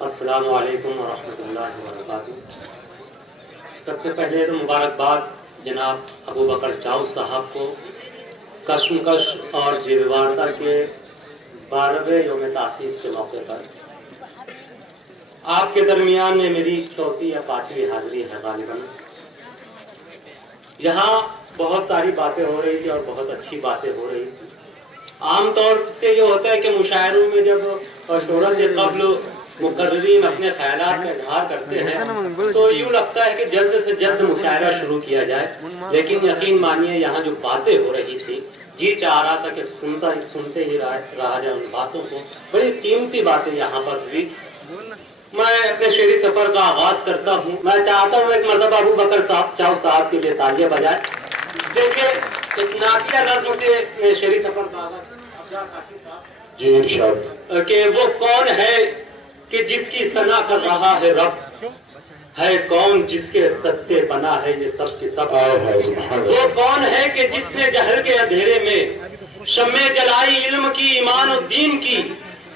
السلام علیکم ورحمۃ اللہ وبرکاتہ۔ سب سے پہلے تو مبارکباد جناب ابو بکر چاؤ صاحب کو کشمکش اور جیروارتا کے 12ویں یوم تاسیس کے موقع پر آپ کے درمیان میں میری 4تھی یا 5ویں حاضری ہے غالباً۔ یہاں بہت ساری باتیں ہو رہی تھی اور بہت اچھی باتیں ہو رہی تھی۔ عام طور سے یہ ہوتا ہے کہ مشاعروں میں جب شورا سے قبل مقررین اپنے خیالات کا اظہار کرتے ہیں تو یوں لگتا ہے کہ جلد سے جلد مشاعرہ شروع کیا جائے، لیکن یقین مانیے یہاں جو باتیں ہو رہی تھی جی چاہ رہا تھا کہ سنتے ہی رہا جائے ان باتوں کو۔ بڑی قیمتی باتیں یہاں پر ہوئی۔ میں اپنے شعری سفر کا آغاز کرتا ہوں۔ میں چاہتا ہوں ایک مرتبہ ابو بکر چاؤ صاحب کے لیے تالیاں بجائے۔ دیکھیں ایک نعتیہ نظم سے شعری سفر کا آغاز جی ارشاد کہ وہ کون ہے کہ جس کی ثنا کر رہا ہے رب، ہے کون جس کے صدقے بنا ہے یہ سب کی سب۔ وہ کون ہے کہ جس نے جہر کے اندھیرے میں شمع جلائی علم کی ایمان و دین کی،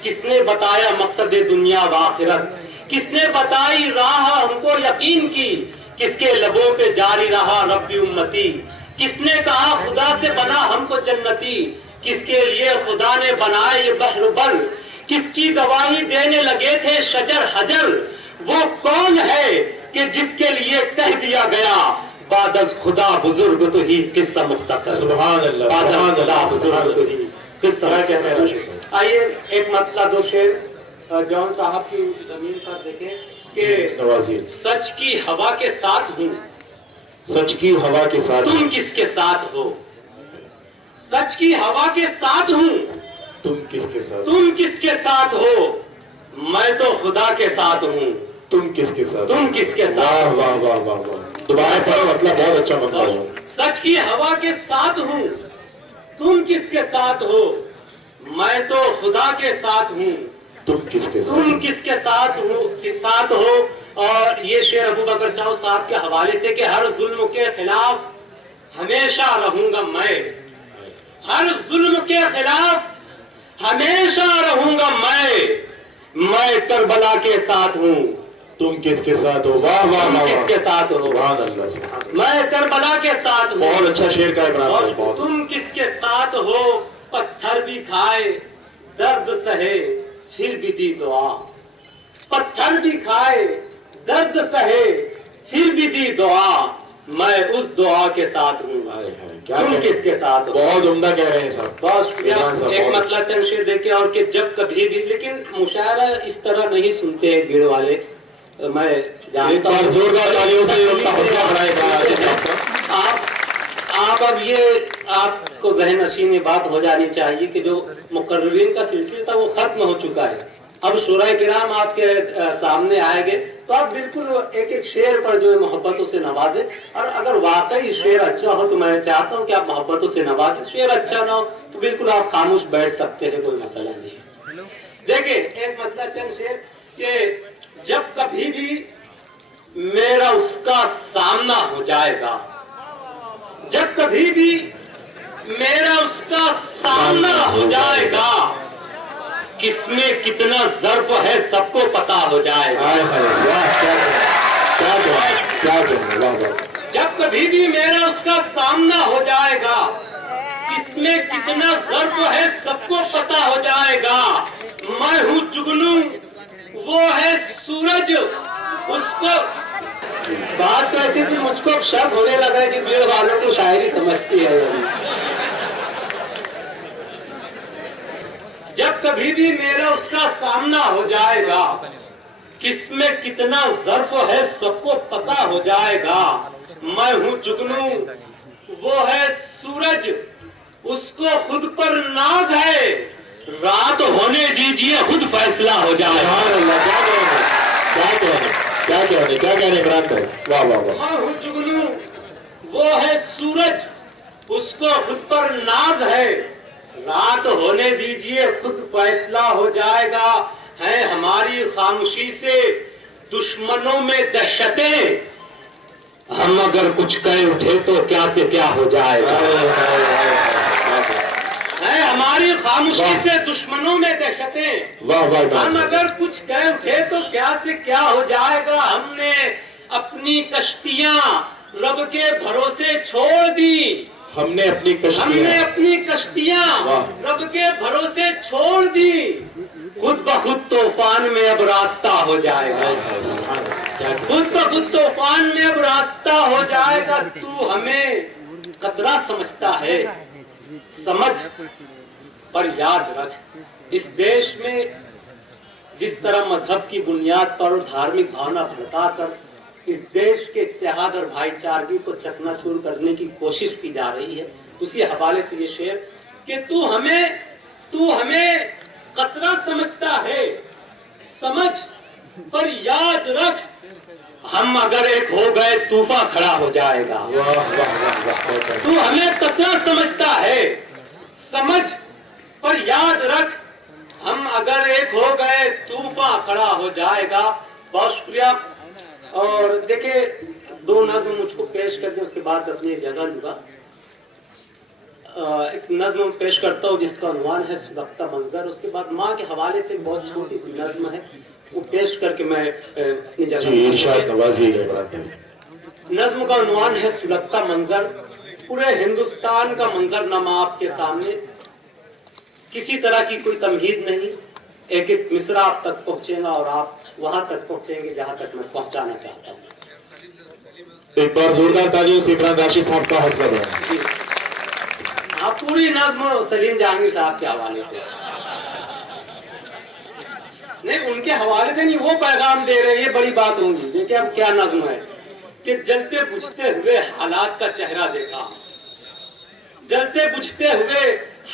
کس نے بتایا مقصد دنیا و آخرت، کس نے بتائی راہ ہم کو یقین کی، کس کے لبوں پہ جاری رہا رب امتی، کس نے کہا خدا سے بنا ہم کو جنتی، کس کے لیے خدا نے بنائے یہ بحر بر، کس کی گواہی دینے لگے تھے شجر حجر۔ وہ کون ہے کہ جس کے لیے کہہ دیا گیا بعد از خدا بزرگ تو ہی قصہ مختصر۔ سبحان اللہ، بعد از خدا بزرگ تو ہی قصہ۔ آئیے ایک مطلب دو شعر جون صاحب کی زمین پر دیکھیں کہ سچ کی ہوا کے ساتھ ہوں، سچ کی ہوا کے ساتھ تم کس کے ساتھ ہو۔ سچ کی ہوا کے ساتھ ہوں، تم کس کے ساتھ، تم کس کے ساتھ ہو، میں تو خدا کے ساتھ ہوں، تم کس کے ساتھ، تم کس کے واہ ساتھ۔ واہ واہ واہ واہ، دوبارہ پڑھو، مطلب بہت اچھا مطلب ہے۔ سچ کی ہوا کے ساتھ ہوں، تم کس کے ساتھ ہو، میں تو خدا کے ساتھ ہوں، تم کس کے ساتھ، تم کس کے ساتھ ہو۔ اور یہ شعر ابو بکر چاؤ صاحب کے حوالے سے کہ ہر ظلم کے خلاف ہمیشہ رہوں گا میں، ہر ظلم کے خلاف ہمیشہ رہوں گا میں کربلا کے ساتھ ہوں، تم کس کے ساتھ ہو، واہ واہ تم واہ، کس کے ساتھ ہو، سبحان اللہ سبحان اللہ۔ میں کربلا کے ساتھ ہوں۔ بہت اچھا شعر کا اقرار اور ہے، بہت۔ تم کس کے ساتھ ہو، پتھر بھی کھائے درد سہے پھر بھی دی دعا، پتھر بھی کھائے درد سہے پھر بھی دی دعا، میں اس دعا کے ساتھ ہوں، تم کس کے ساتھ ہو۔ بہت عمدہ کہہ رہے ہیں صاحب، بہت شکریہ۔ عمران صاحب، ایک بہت مطلب چند شعر دیکھیں اور کہ جب کبھی بھی، لیکن مشاعرہ اس طرح نہیں سنتے ہیں بھیڑ والے، میں ایک جانتا بار ہوں۔ زوردار تالیوں سے ان کا حوصلہ بڑھائے گا۔ آپ اب یہ آپ کو ذہن نشین یہ بات ہو جانی چاہیے کہ جو مقررین کا سلسلہ تھا وہ ختم ہو چکا ہے۔ اب شورائے کرام آپ کے سامنے آئے گے تو آپ بالکل ایک ایک شعر پر جو ہے محبتوں سے نوازیں، اور اگر واقعی شعر اچھا ہو تو میں چاہتا ہوں کہ آپ محبتوں سے نوازیں، شعر اچھا نہ ہو تو بالکل آپ خاموش بیٹھ سکتے ہیں، کوئی مسئلہ نہیں۔ دیکھیں ایک مطلب چند شعر کہ جب کبھی بھی میرا اس کا سامنا ہو جائے گا، جب کبھی بھی میرا اس کا سامنا ہو جائے گا، کس میں کتنا ظرف ہے سب کو پتا ہو جائے گا۔ جب کبھی بھی میرا اس کا سامنا ہو جائے گا، کس میں کتنا ظرف ہے سب کو پتا ہو جائے گا، میں ہوں جگنو وہ ہے سورج اس کو۔ بات تو ایسی بھی مجھ کو شک ہونے لگا ہے کہ بھیڑ والوں کو شاعری سمجھتی ہے۔ جب کبھی بھی میرا اس کا سامنا ہو جائے گا، کس میں کتنا ظرف ہے سب کو پتا ہو جائے گا، میں ہوں جگنو وہ ہے سورج اس کو خود پر ناز ہے، رات ہونے دیجئے خود فیصلہ ہو جائے گا۔ کیا کہنے عمران بھائی، واہ واہ واہ۔ میں ہوں جگنو وہ ہے سورج اس کو خود پر ناز ہے، رات ہونے دیجئے خود فیصلہ ہو جائے گا، ہے ہماری خاموشی سے دشمنوں میں دہشتیں، ہم اگر کچھ کہہ اٹھے تو کیا سے کیا ہو جائے گا، ہے ہماری خاموشی سے دشمنوں میں دہشتیں. واہ واہ ہم واہ. اگر کچھ کہہ اٹھے تو کیا سے کیا ہو جائے گا. ہم نے اپنی کشتیاں رب کے بھروسے چھوڑ دی. ہم نے اپنی ہم نے کشتیاں اپنی کشتیاں واہ. رب کے بھروسے چھوڑ دی. خود بخود طوفان میں اب راستہ ہو جائے گا. خود بخود طوفان میں اب راستہ ہو جائے گا. تو ہمیں خطرہ سمجھتا ہے، سمجھ پر یاد رکھ، اس دیش میں جس طرح مذہب کی بنیاد پر اور دھارمک بھاونا بھڑکا کر اس دیش کے اتحاد اور بھائی چارگی کو چکنا چور کرنے کی کوشش کی جا رہی ہے، اسی حوالے سے یہ شعر کہ تو ہمیں خطرہ سمجھتا ہے، سمجھ پر یاد رکھ، ہم اگر ایک ہو گئے طوفان کھڑا ہو جائے گا. تو ہمیں خطرہ سمجھتا ہے، سمجھ پر یاد رکھ، ہم اگر ایک ہو گئے طوفان کھڑا ہو جائے گا. بہت شکریہ. اور دیکھیں 2 نظم مجھ کو پیش کر دیں، اس کے بعد اپنی جگہ لوں گا. ایک نظم پیش کرتا ہوں جس کا عنوان ہے سلگتا منظر. اس کے بعد ماں کے حوالے سے بہت چھوٹی سی نظم ہے، وہ پیش کر کے میں اپنی جگہ. جی ارشاد نوازی. نظم کا عنوان ہے سلگتا منظر. پورے ہندوستان کا منظرنامہ آپ کے سامنے، کسی طرح کی کوئی تمہید نہیں، ایک ایک مصرع آپ تک پہنچے گا اور آپ وہاں تک پہنچیں گے جہاں تک میں پہنچانا چاہتا ہوں. ایک بار زوردار تالیوں سے عمران راشد صاحب کا حوصلہ بڑھائیں. آپ پوری نظم سلیم جہانگیر صاحب کے حوالے سے نہیں، ان کے حوالے سے نہیں، وہ پیغام دے رہے ہیں، یہ بڑی بات ہوگی. دیکھیں اب کیا نظم ہے کہ جلتے بجھتے ہوئے حالات کا چہرہ دیکھا، جلتے بجھتے ہوئے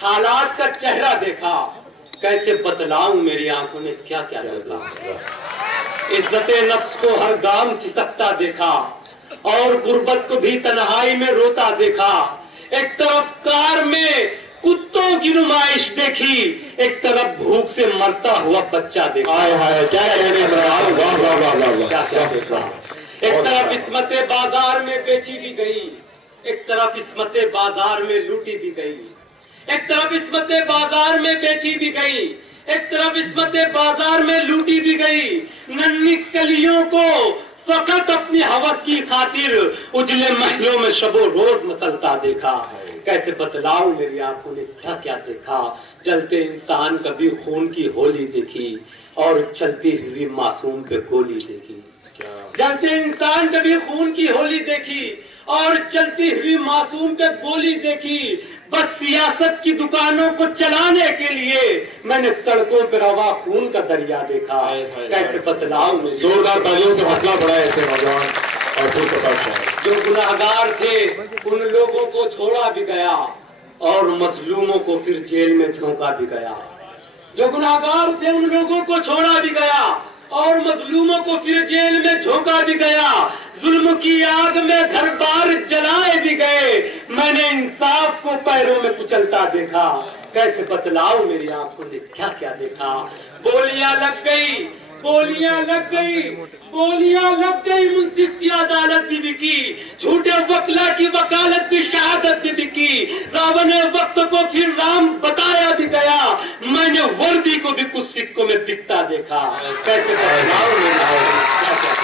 حالات کا چہرہ دیکھا، کیسے بتلاؤں میری آنکھوں نے کیا کیا دیکھا. عزت نفس کو ہر گام سسکتا دیکھا اور غربت کو بھی تنہائی میں روتا دیکھا. ایک طرف کار میں کتوں کی نمائش دیکھی، ایک طرف بھوک سے مرتا ہوا بچہ دیکھا. کیا کہنے عمران. واہ واہ واہ واہ. کیا کیا دیکھا. ایک طرف عصمت بازار میں بیچی بھی گئی، ایک طرف عصمت بازار میں لوٹی بھی گئی. ایک طرف عصمت بازار میں بیچی بھی گئی، ایک طرف عصمت بازار میں لوٹی بھی گئی. ننھی کلیوں کو فقط اپنی ہوس کی خاطر اجلے محلوں میں شب و روز مسلتا دیکھا. کیسے بتلاؤں میری آنکھوں نے کیا کیا دیکھا. جلتے انسان کبھی خون کی ہولی دیکھی اور چلتی ہوئی معصوم پہ گولی دیکھی. جلتے انسان کبھی خون کی ہولی دیکھی اور چلتی ہوئی معصوم پہ گولی دیکھی. بس سیاست کی دکانوں کو چلانے کے لیے میں نے سڑکوں پہ روا خون کا دریا دیکھا. کیسے بتلاؤں میں. زوردار تالیوں سے حوصلہ بڑھائے ایسے نوجوان اور پھر جو گناہگار تھے ان لوگوں کو چھوڑا بھی گیا اور مظلوموں کو پھر جیل میں جھونکا بھی گیا. جو گناہگار تھے ان لوگوں کو چھوڑا بھی گیا اور مظلوموں کو پھر جیل میں جھونکا بھی گیا. ظلم کی آگ میں گھر بار جلائے بھی گئے. میں نے انصاف کو پیروں میں کچلتا دیکھا. کیسے بتلاؤں میری آنکھوں نے کیا کیا دیکھا. گولیاں لگ گئی، گولیاں لگ گئی، گولیاں لگ گئی. منصف کی عدالت بھی بکی، جھوٹے وکلا کی وکالت بھی شہادت بھی بکی. راون وقت کو پھر رام بتایا بھی گیا. میں نے وردی کو بھی کچھ سکوں میں بکتا دیکھا. کیسے بتلاؤں میری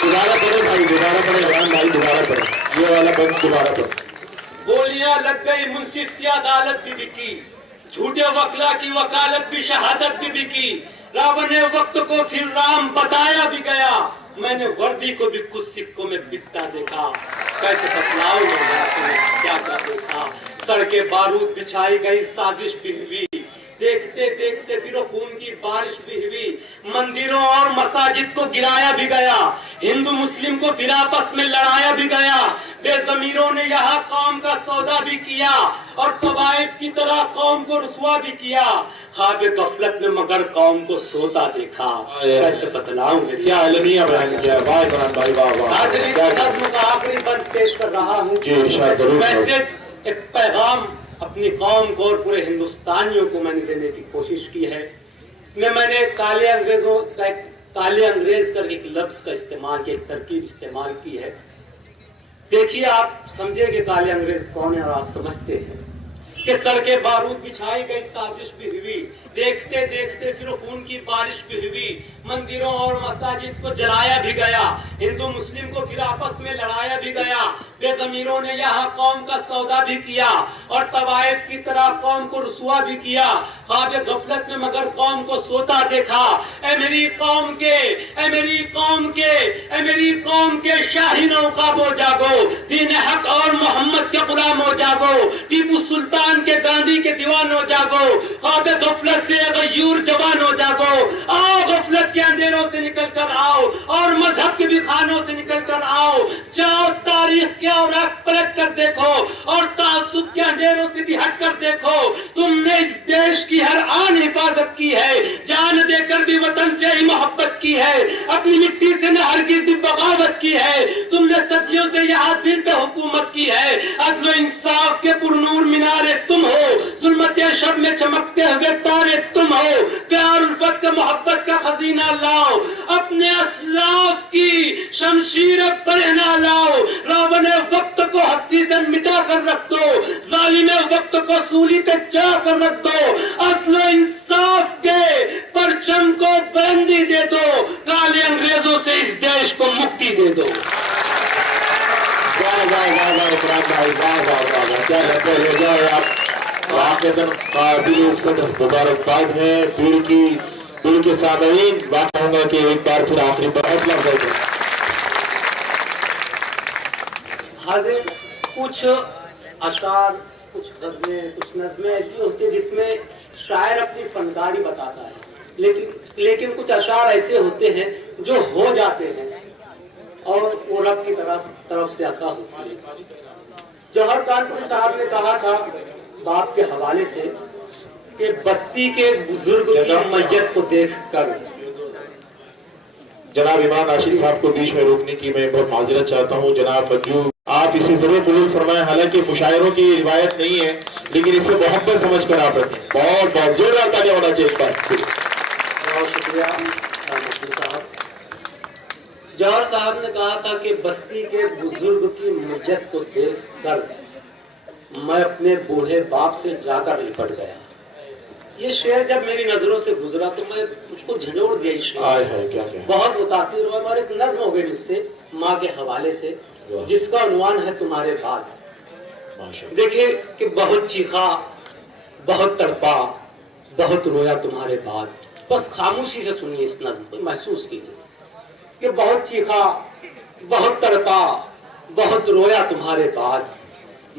دوبارہ پڑھے بھائی، دوبارہ پڑھے عمران بھائی، دوبارہ پڑھے یہ والا بند دوبارہ پڑھے. گولیاں لگ گئی، منصف کی عدالت بھی بکی، جھوٹے وکلا کی وکالت بھی شہادت بھی بکی. راون وقت کو پھر رام بتایا بھی گیا. میں نے وردی کو بھی کچھ سکوں میں بکتا دیکھا. کیسے بتلاؤں کیا کیا دیکھا. سڑکیں بارود بچھائی گئی، سازش بھی ہوئی، دیکھتے دیکھتے پھر خون کی بارش بھی ہوئی. مندروں اور مساجد کو گرایا بھی گیا، ہندو مسلم کو پھر آپس میں لڑایا بھی گیا. بے ضمیروں نے یہاں قوم کا سودا بھی کیا اور طوائف کی طرح قوم کو رسوا بھی کیا. خواب غفلت میں مگر قوم کو سوتا دیکھا. کیسے بتلاؤں گے کیا المیہ بیان کیا. واہ عمران بھائی واہ واہ. آج اس نظم کا آخری بند پیش کر رہا ہوں. جی ارشاد ضرور. میسج، ایک پیغام اپنی قوم کو اور پورے ہندوستانیوں کو میں نے دینے کی کوشش کی ہے. اس میں نے کالے انگریزوں کا کالے انگریز کر ایک لفظ کا استعمال کیا، ایک ترکیب استعمال کی ہے. دیکھیے آپ سمجھیں کہ کالے انگریز کون ہے اور آپ سمجھتے ہیں. کہ سڑکیں بارود بچھائی گئی سازش بھی ہوئی، دیکھتے دیکھتے پھر خون کی بارش بھی ہوئی، مندروں اور مساجد کو جلایا بھی گیا، ہندو مسلم کو پھر آپس میں لڑایا بھی گیا، بے ضمیروں نے یہاں قوم کا سودا بھی کیا اور طوائف کی طرح قوم کو رسوا بھی کیا، خواب غفلت میں مگر قوم کو سوتا دیکھا۔ اے میری قوم کے، اے میری قوم کے، اے میری قوم کے شاہینوں خوابو جاگو، دین حق اور محمد کے غلام ہو جاگو، ٹیپو سلطان کے گاندھی کے دیوان ہو جاگو، خواب غفلت سے غیور جوان ہو جاگو، آؤ غفلت کے اندھیروں سے نکل کر آؤ اور مذہب کے بھی خانوں سے نکل کر آؤ، جاؤ تاریخ کے اوراق پلٹ کر دیکھو اور تعصب کے اندھیروں سے بھی ہٹ کر دیکھو، تم نے اس دیش کی ہر آن حفاظت کی ہے، جان دے کر بھی وطن سے ہی محبت کی ہے، اپنی مٹی سے نہ ہرگز بھی بغاوت کی ہے، تم نے صدیوں سے یہاں دل پہ حکومت کی ہے، عدل و انصاف کے پرنور مینارے تم ہو، ظلمت شب میں چمکتے ہوئے تارے تم ہو، پیار الفت کا محبت کا خزینہ لاؤ، اپنے اسلاف کی شمشیر برہنہ لاؤ، راون وقت کو ہستی سے مٹا کر رکھ دو، ظالم وقت کو سولی پہ چڑھا کر رکھ دو، عدل و انصاف کے پرچم کو بلندی دے دو، کالے انگریزوں سے اس دیش کو مکتی دے دو۔ کیا کہتے ہیں جائے آپ واقعاً قابل صدق مبارکباد ہے پیر کے سامعین، واقع ہوں گا کہ ایک بار پھر آخری بات لگ جائے گا۔ حاضر کچھ اشعار، کچھ غزلیں، کچھ نظمیں ایسی ہوتی ہیں جس میں شاعر اپنی فنکاری بتاتا ہے، لیکن کچھ اشعار ایسے ہوتے ہیں جو ہو جاتے ہیں اور وہ رب کی طرف سے عطا ہوتی ہے۔ جوہر کانپوری صاحب نے کہا تھا باپ کے حوالے سے کہ بستی کے بزرگ کی میت کو دیکھ کر، جناب ایمان راشد صاحب کو بیچ میں روکنے کی میں بہت معذرت چاہتا ہوں۔ جناب منجو آپ اسے ضرور قبول فرمائیں، حالانکہ مشاعروں کی روایت نہیں ہے لیکن اسے محبت سمجھ کر آپ رکھیں۔ بہت بہت زوردار تالیاں ہونا چاہیے۔ بہت شکریہ صاحب۔ جوہر صاحب نے کہا تھا کہ بستی کے بزرگ کی میت کو دیکھ کر میں اپنے بوڑھے باپ سے جا کر لپٹ گیا۔ یہ شعر جب میری نظروں سے گزرا تو مجھ کو جھنجوڑ دیا اس شعر، بہت متاثر ہوا، اور ایک نظم ہو گئی اس سے ماں کے حوالے سے جس کا عنوان ہے تمہارے بعد۔ دیکھیں کہ بہت چیخا، بہت تڑپا، بہت رویا تمہارے بعد، بس خاموشی سے سنیے اس نظم کو، محسوس کیجیے کہ بہت چیخا، بہت تڑپا، بہت رویا تمہارے بعد،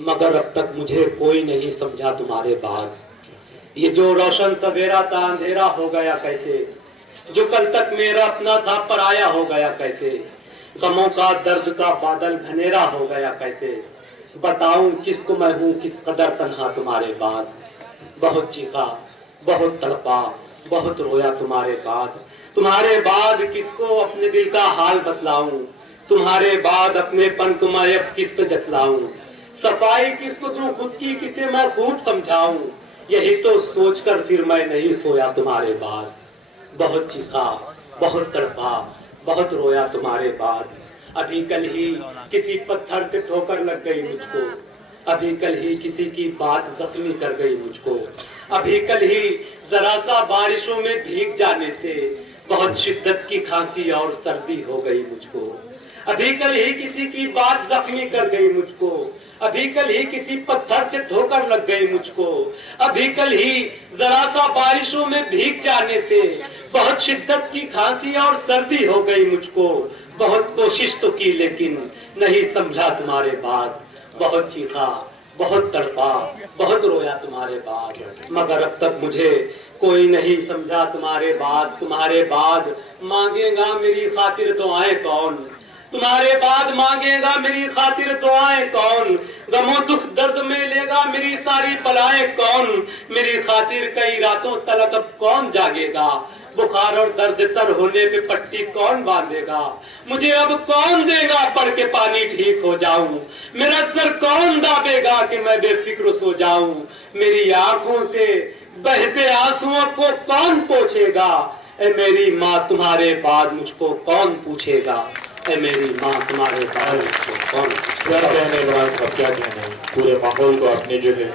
مگر اب تک مجھے کوئی نہیں سمجھا تمہارے بعد، یہ جو روشن سویرا تھا اندھیرا ہو گیا کیسے، جو کل تک میرا اپنا تھا پرایا ہو گیا کیسے، غموں کا درد کا بادل گھنیرا ہو گیا کیسے، بتاؤں کس کو میں ہوں کس قدر تنہا تمہارے بعد، بہت چیخا، بہت تڑپا، بہت رویا تمہارے بعد کس کو اپنے دل کا حال بتلاؤں، تمہارے بعد اپنے پن کو میں اب کس پہ جتلاؤں، صفائی کس کو دوں خود کی کسے میں خوب سمجھاؤں، یہی تو سوچ کر پھر میں نہیں سویا تمہارے بعد، بہت چیخا، بہت تڑپا، بہت رویا تمہارے بعد، ابھی کل ہی کسی پتھر سے ٹھوکر لگ گئی مجھ کو، ابھی کل ہی کسی کی بات زخمی کر گئی مجھ کو، ابھی کل ہی ذرا سا بارشوں میں بھیگ جانے سے بہت شدت کی کھانسی اور سردی ہو گئی مجھ کو، ابھی کل ہی کسی کی بات زخمی کر گئی مجھ کو، ابھی کل ہی کسی پتھر سے ٹھوکر لگ گئی مجھ کو، ابھی کل ہی ذرا سا بارشوں میں بھیگ جانے سے بہت شدت کی کھانسی اور سردی ہو گئی مجھ کو، بہت کوشش تو کی لیکن نہیں سمجھا تمہارے بعد، بہت چیخا، بہت تڑپا، بہت رویا تمہارے بعد، مگر اب تک مجھے کوئی نہیں سمجھا تمہارے بعد مانگے گا میری خاطر دعائیں کون، تمہارے بعد مانگے گا میری خاطر دعائیں کون، غم و دکھ درد میں لے گا میری ساری بلائیں کون، میری خاطر کئی راتوں تلک اب کون جاگے گا، بخار اور درد سر ہونے پہ پٹی کون باندھے گا، مجھے اب کون دے گا پڑھ کے پانی ٹھیک ہو جاؤں، میرا سر کون دابے گا کہ میں بے فکر سو جاؤں، میری آنکھوں سے بہتے آنسوؤں کو کون پوچھے گا، اے میری ماں تمہارے بعد مجھ کو کون پوچھے گا، اے میری ماں تمہارے بعد مجھ کو کون پوچھے گا۔ کیا کہنے عمران صاحب، کیا کہنے، پورے ماحول کو آپ نے جو ہے